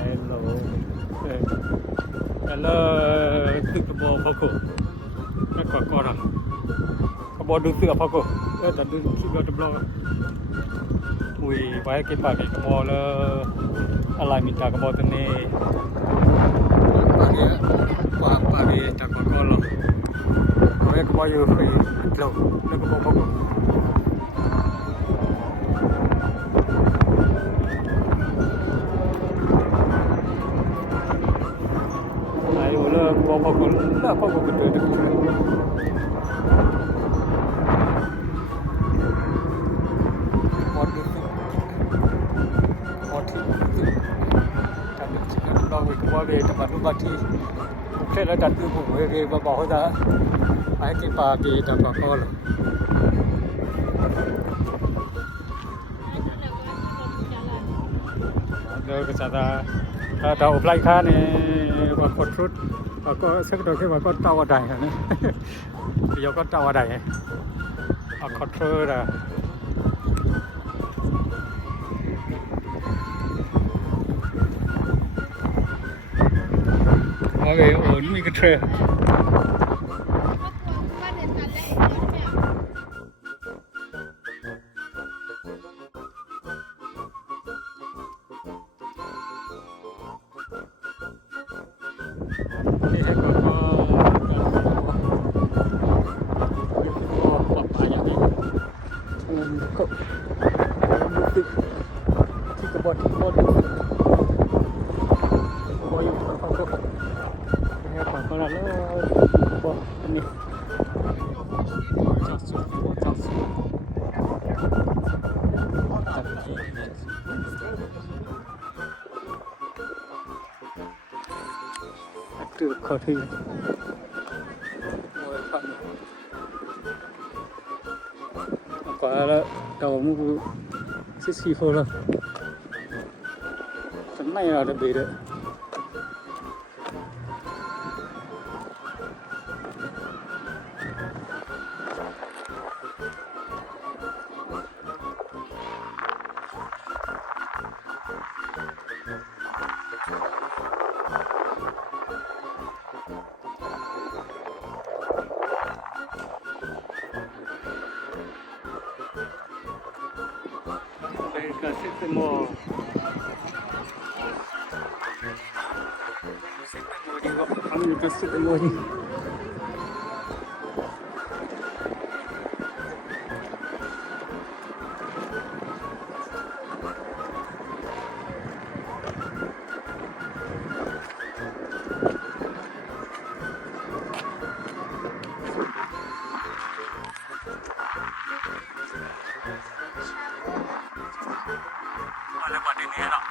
hello hello tự cái bò phao cổ cái quả cò nào cái bò đun sữa phao cổแต่ดูคลิปเราจะบล็อกอุ้ยไปกินปลากินกระบอกแล้วอะไรมีตากระบอกตัวนี้ปลาเกี้จากก่อนหรอเขาเรียกกระบอกอยู่ที่เราเรียกกระบอกพวกไอ้โอเล่กระบอกพวกแล้วพวกก็เดินดูว่าเวทมันรู้ว่าที่เช่นแล้วดันคือผมเวมาบอกเขาจะไปกินปลาเกยจากปากก้อนเลยเดี๋ยวก็จะถ้าอบไล่ค่าเนี่ยว่าคนชุดก็สักโดยแค่ว่าก็เต้าอะไรนะเดี๋ยวก็เต้าอะไรคอนโทรลอะโอเคโอ้นี่มีกระเทยนี่ให้ก่อนก็ปรับปลาอย่างนี้ก็ตึกที่กระบอกที่บอลอยู่ข้างๆก็ปลาแล้วบอลอันนี้จับสุดตื่นเขาที่กว่าแล้วเดามุกซีโฟแล้วฉันไม่เอาแต่เบียดก็เซ็ตโมดีกว่าทำอยู่ก็เซ็ตโมดีอะไรมาดีนี่เนาะ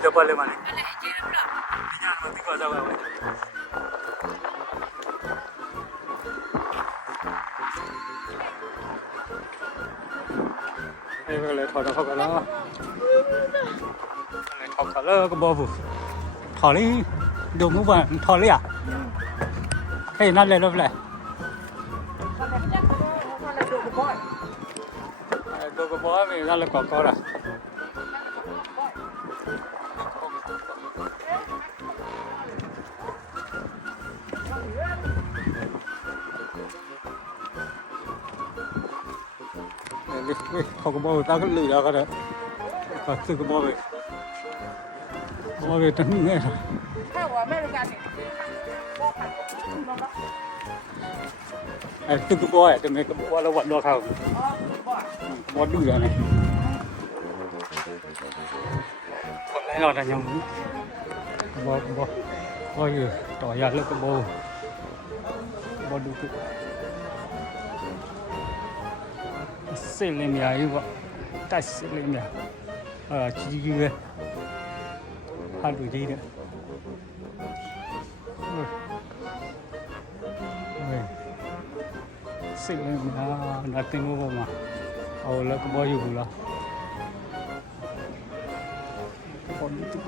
เดี๋ยวไปเลยมาเลยนี่ยังมันติดก็จะว่าไอ้เพื่อนเลยถอดเขากันแล้วถอดกันแล้วก็บอกบุถอดนี่ดูมุ้งบ้านถอดเลยอ่ะเฮ้ยนั่นเลยนั่นเลยดูกระบอกนี่นั่นเลยก่อนก็ได้เขาก็บอกตาก็เหลือก็ได้ก็ซื้อก็บอกเลยตั้งเงี้ยไอ้ซื้อก็บอกแต่ไม่ก็บอกว่าเราวัดดอกเขาบอกดูอย่างนี้คนไรเราแต่ยังบอกอยู่ต่อยาเลิกก็บอกดูเส้นเลยมีอะไรอยู่วะใต้เส้นเลยมีจีเกอฮาดูจีเนี่ยเส้นเลยมีนัดเต็มหัวมาเอาแล้วก็บอยอยู่แล้วบอลดู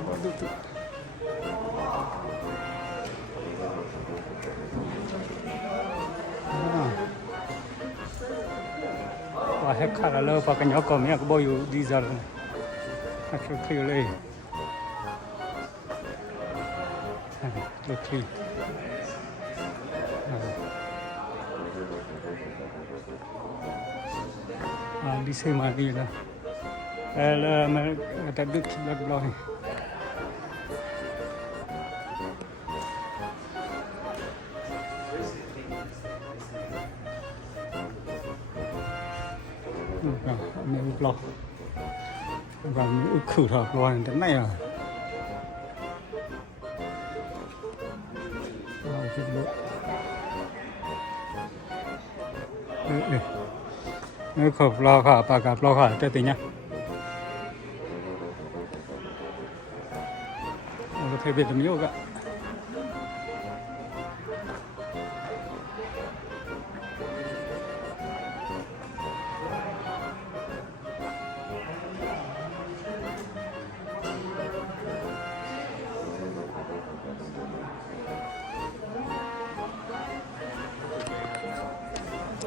ว่าให้ข้าแล้วปากกันยอกก็ไม่ก็บอยู่ดีจังนะคือเลย Okay. Đi xe mà đi là mà người ta biết lật lòi mình lò và mình khử thở lòi đến này à nó khẩu lo khả bà gặp lo khả cho tí nhá có thể biết được nhiều cả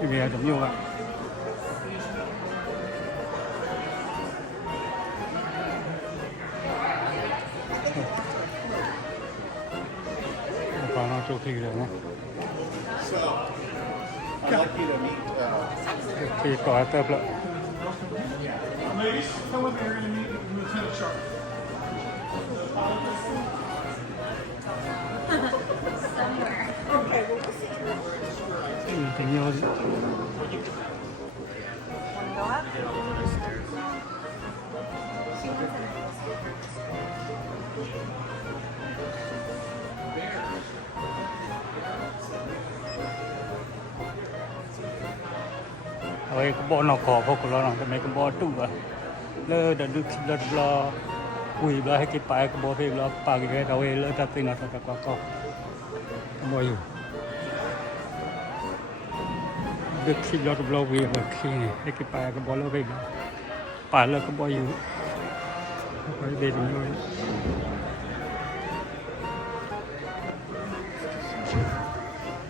thì bây giờ được nhiều ạ còn nó châu Phi rồi nhé thì có tập lại tình yêu cái bộ nó khó vô của nó cái mấy cái bộ tủ à lơ đã được lo quỳ lo hay cái bài cái bộ thì lo bài cái đầu lơ ta tin là ta quá cao cái bộอยู่được khi lo quỳ mà khi hay cái bài cái bộ lo về bài lo cái bộอยู่cái về được rồi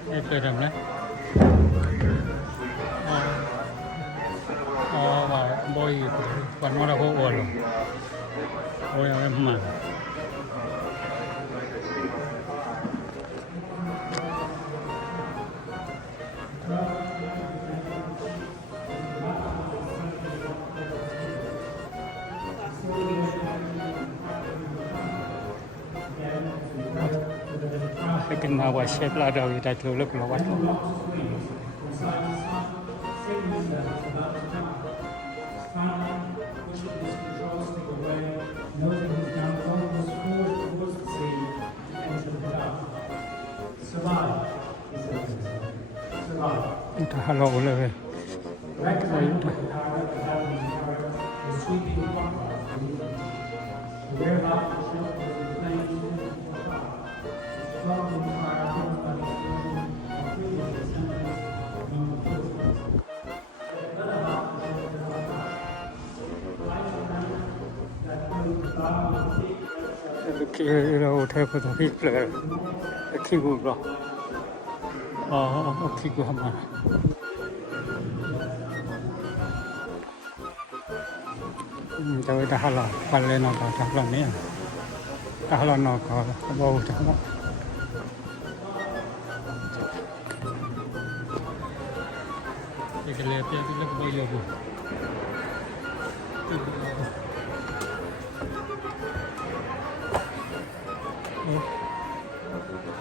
cái về làm đấy và bôi còn nó là vô ổn rồi ôi em mà cái kinh nào và xếp lại đầu tại thừa lực là quanh ta helloเลยkhiเราเทพตัวพี่เลยขี้กูหรออ๋อขี้กูทำมาจะไปทหารปันเลยนอกจากทหารนี่ทหารนอกก็บอกจังหวะเอกเลยเพียงที่เล็กบ่อยอยู่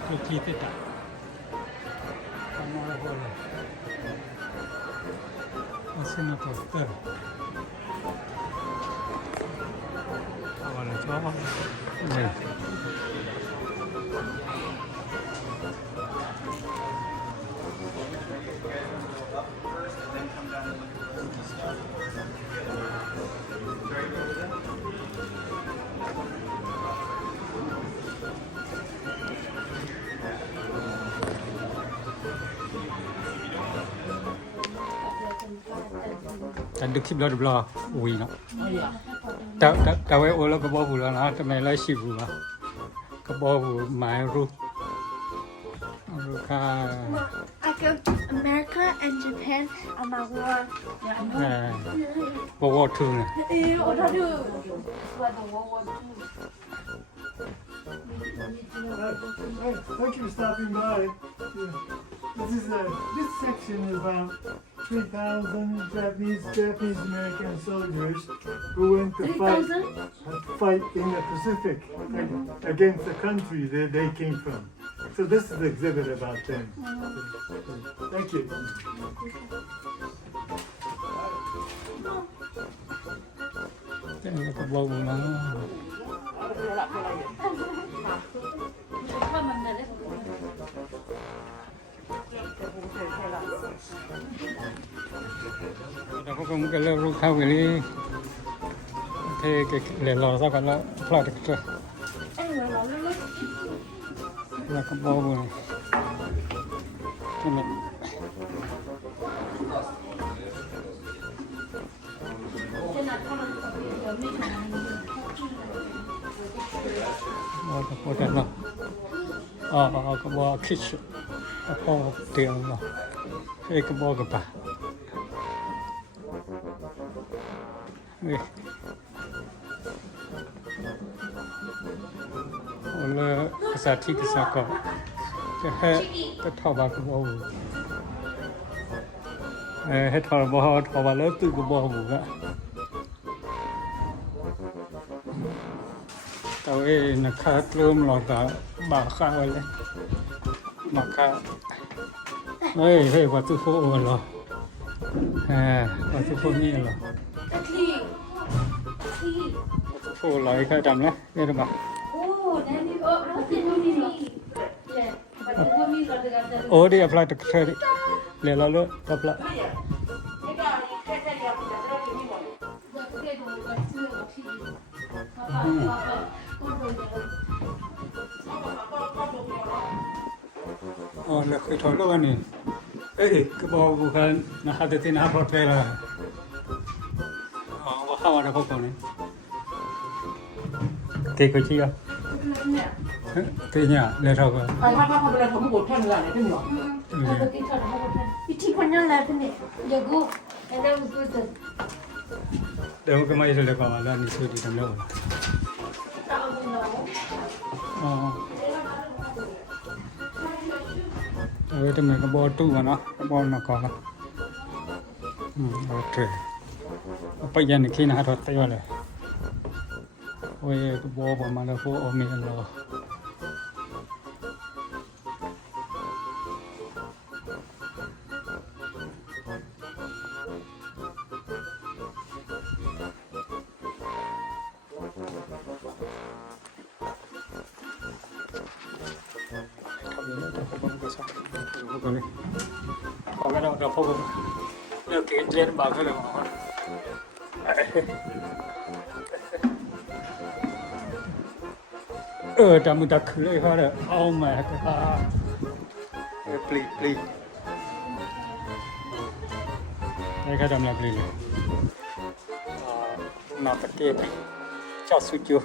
ตัวขี้ติดอ่ะทำมาแล้วก็เลยเอาเส้นมาต่อเติมเอาอะไรชอบเนี่ยฉันดูคลิปแล้วดูรออุ้ยเนาะแต่ว่าโอ้แล้วก็บอกหูแล้วนะทำไมไล่ชิบูล่ะก็บอกหูหมายรู้ค่ะ I go to America and Japan and my war. World War II เนี่ย What do I do? What the World War II? Thank you for stopping by. Yeah. This section is about 3,000 Japanese American soldiers who went to fight in the Pacific against the country that they came from. So this is the exhibit about them. Thank you. แล้วก็บอกนะ เราก็คงจะเลิกลูกเข้าไปนี่เทเกเรียนรอสักวันแล้วพลาดก็จะแล้วก็บอกเลยนี่บอกก็พูดกันเนาะก็บอกคิดก็พอเตียงเนาะเฮ้ก็บอกกันปะนี่โอ้เลยภาษาที่ภาษาก็จะให้ก็ทอบาก็บอกให้ทอบาแล้วตื่นก็บอกบุกะแต่ว่านะคะเริ่มหลอดตาบาข้าวเลยบาข้าวเฮ้ยวัตถุโฟเหรอวัตถุโฟนี่เหรอวัตถุโฟลอยข้าวดำนะนี่หรือเปล่าโอ้ดิอัพไลน์ตะเคียนเลี้ยแล้วเลยอัพไลน์อ๋อแล้วคือถอดแล้ววันนี้ก็บอกบุคคลนะครับแต่ที่น่าพอใจละว่าข้าวอะไรพวกนี้เด็กก็ชี้อ่ะตีเนี่ยเลยเท่ากันไปถ้าเขาเป็นอะไรเขาไม่บดแค่เมื่อไหร่ที่หรอที่คนนั้นแหละเป็นเนี่ยเดี๋ยวกูเดี๋ยวกูจะ เดี๋ยวก็ไม่ใช่เลยก็มาแล้วนี่สุดที่ทำแล้วอ๋อทำไมก็บอกตู้กันเนาะก็บอกนักก่อนนะโอเคไปยันขี้นะรถเตี้ยเลยโอ้ยก็บอกประมาณแล้วพวกอเมริกันเราพอไม่ต้องเราพวกเลิกเกณฑ์เรียนบางก็เลยจำมันตะคือเลยเขาเลยเอามาก็ปลีนี่ก็ทำอะไรปลีเลยนาตะเกียบเจ้าสุจู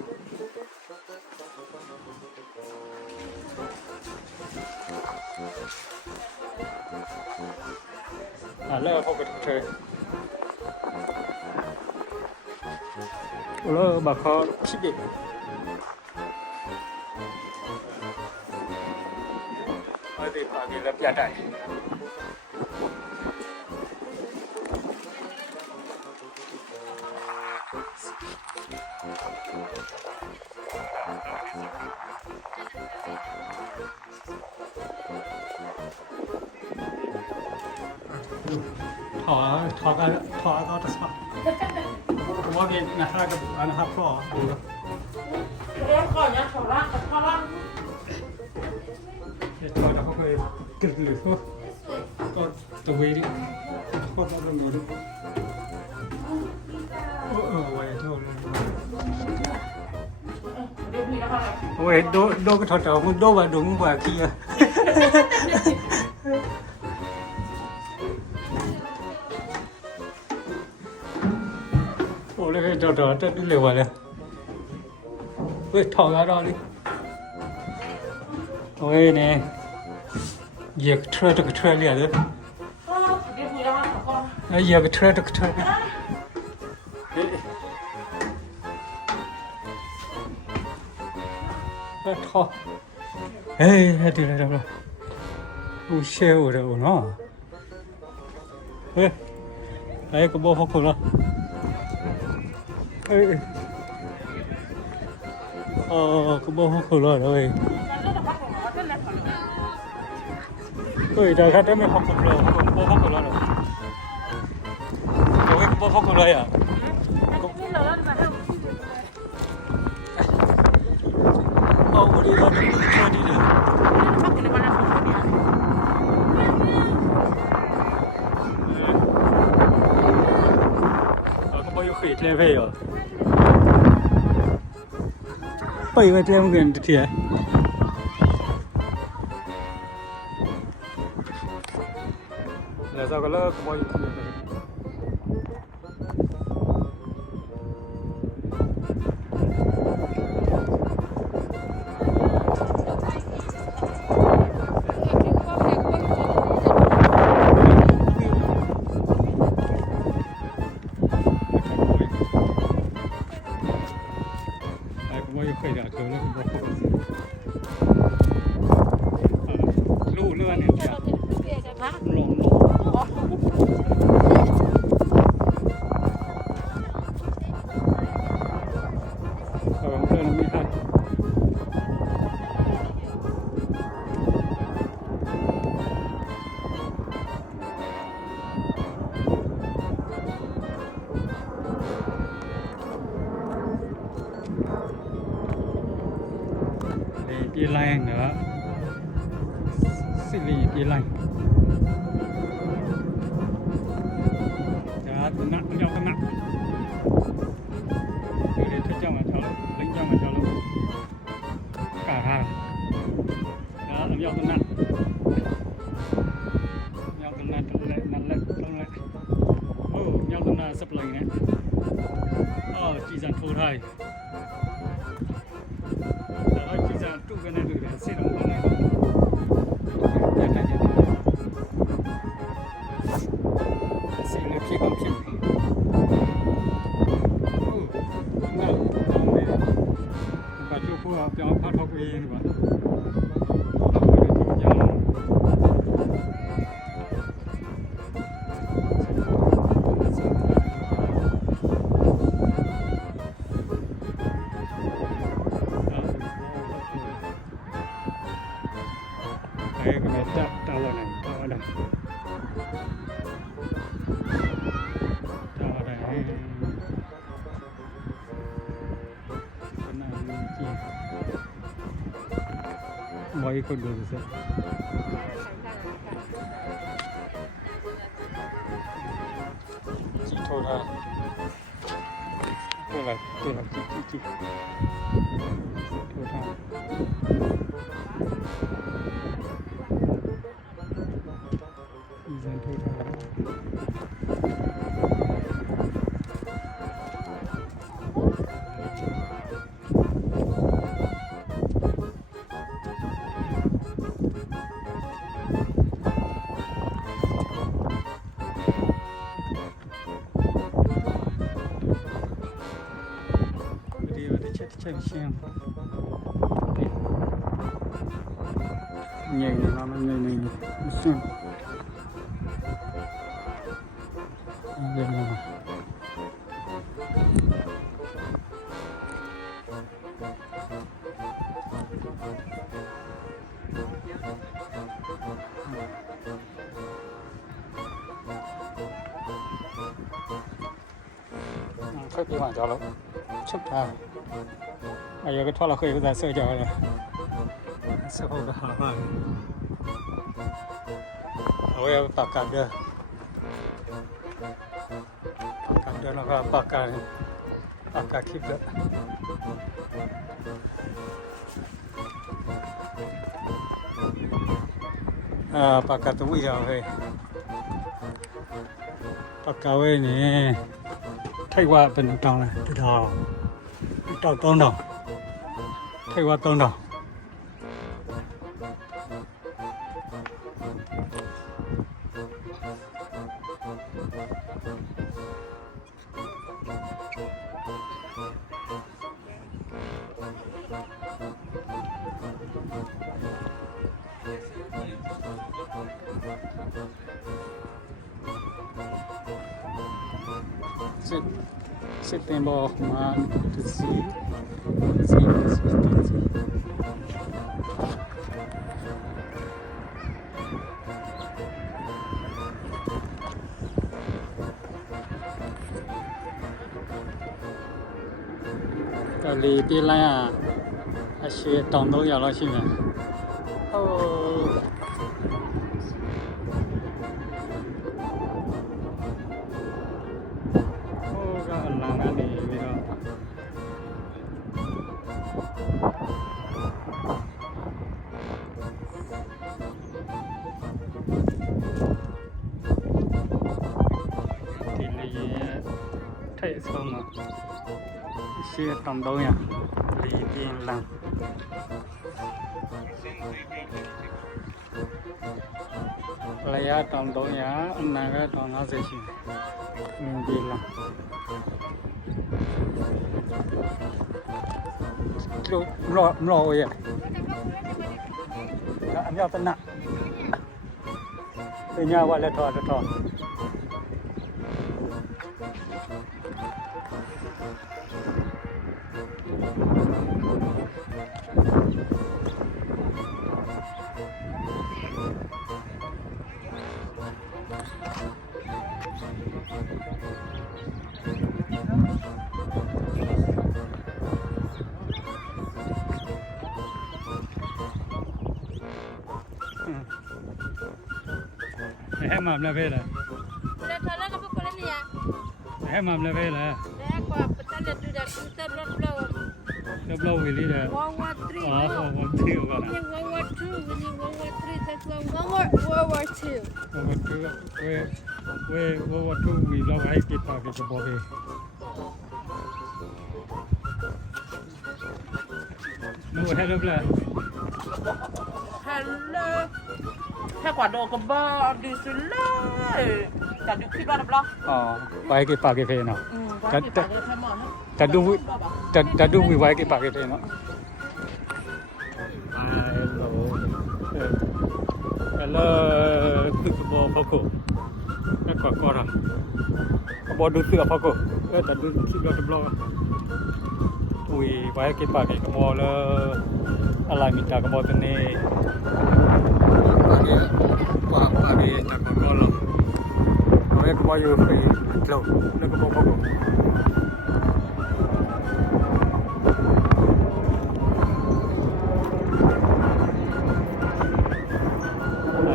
แล้วพวกก็เธอแล้วบางเขาชิบิไม่ได้พาไปรับยาได้ถอก็จะสมัครผมว่าเป็นนะครับนะครับพ่อดูแล้ว เรื่องก่อนนะของร่างกับข้าวร่าง เดี๋ยวถอแล้วเขาเคยกึ่งหรือก็ตัวเวดิโคตรน่าจะมีด้วยไว้โทษเลย เดี๋ยวพี่นะครับ โอ้ยโดก็ถอดออกมันโดว่าดุงกว่าขี้อะโอ้เลยจอดจะดูเร็วเลยเฮ้ยถอดแล้วดิโอ้ยเนี่ยเหยียบเทรดก็เทรดเลยเลย เดี๋ยวพี่นะครับก่อน เหยียบเทรดก็เทรดถอด Hey, hadi lah dah. Share udah no. Ayo ke bawah aku lah. Ke bawah aku lah dah. Dah kata meh aku lah, ke bawah aku lah dah. Kau ke bawah aku lah ya. Udah ada tadi dah. Khởi thế về rồi. Bây giờ thêm gần thì là sao cái lớp của mọi người khởi đã thiếu nó cũng không lũ nữa này kìa lộn lên nó mới hay đi lành nữa xử lý đi lành đó nặng nhau cái nặng từ đây thích cho mà cháu lính cho mà cháu luôn cả hàng đó làm nhau cái nặng nhau cái nặng nặng lệ nhau cái nặng sắp lành này chỉ dàn thô thôi trụ cái này được để xây đóng con này xây được khi không chịu và chưa phù hợp cho phát học về nữa cái này tao vào này tao ở đây cái này chi mọi con đường sẽ chỉ thôi thôi tôi là chỉ thôi thôi dân thôi đi vào đây chết xem nhảy nó nhảy xem đây là khách đi vào cho lắm chấp thà bây giờ cái thoa là khơi cái giá sơ cho này sơ hồ cái hả vàng ôi bạc cả đưa nó có bạc cả kíp nữa bạc cả túi giờ về bạc cả về nè thay qua bên trong này từ đầu trong tôn đầu thay qua tôn đầu September man to see 这里边来啊，还是当都要了去呢。哦。xong rồi xe tầm đâu nha đi tiền lăng lấy ở tầm đâu nhá anh này cái tầm nó dễ chịu mình đi lăng lo vậy anh nhau tân nặng từ nhà qua lại thò Hãy mầm là về là hãy mầm là về là nó lâu vì lý là World War III. World War II gọi là World War II, World War III, that's World War II. World War II vì lo hay kịp vào cái bộ về mua hết lớp là Hello แค่กว่าโดก็บ้าดีสุดเลยแต่ดูคลิปแล้วนะบล็อก ไว้กี่ปากกี่เพลเนาะ ว่าที่ปากจะทำหมดนะ จะดูวิไว้กี่ปากกี่เพลเนาะแล้วคือกระบอกพ่อกูแล้วก็กอรังกระบอกดูเสือพ่อกูแต่ดูคลิปเราจะบล็อกอุ้ยไว้กี่ปากกี่กระบอกแล้วอะไรมีจากกระบอกตัวนี้pagi tak kolong. Kau yang bayu free, slow. Nak kau bawa.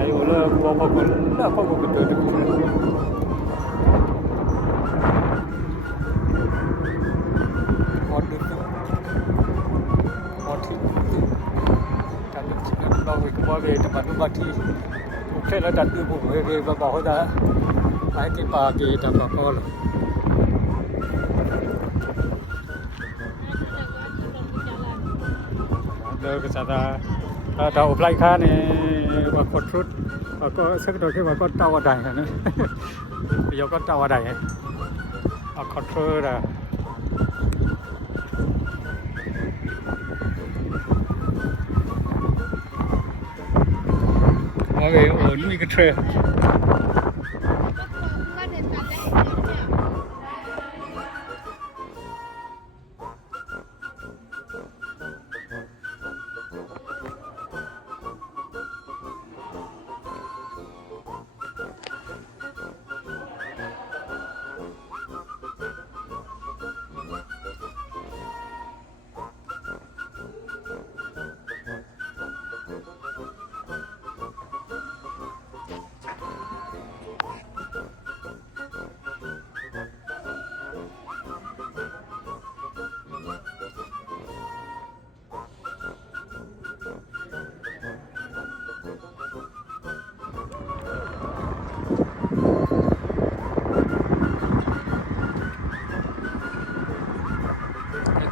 Ayo lah bawa kau. Nak kau betul betul. Order tu. Order. Kalau kita bawa kau bawa tempat tu bati. Thế là đặt đưa bụng về và bỏ ra hai cái bà kia đặt vào con rồi. Giờ cái sao ta tàu fly khác này và con rút và có sức rồi cái và con tàu ở đài nữa. Bây giờ con tàu ở đài và con rút là mọi người ổn như cái trail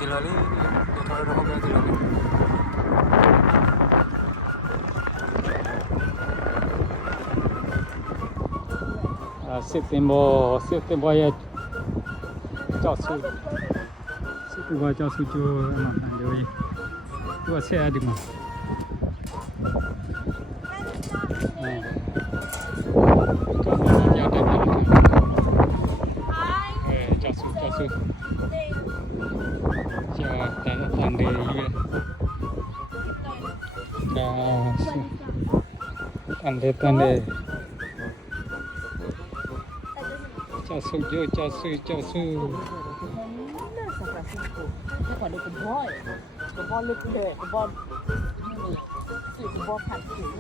Dilali, dia tahu dah apa dilali. September ya, jauh September jauh suju mana dia? Tu saya di mana? Jauh อันเดตันเดจะสู้เยอะจะสู้จะสู้ San Francisco. Thế còn được cái bò lực để cái bò sự bò phản ứng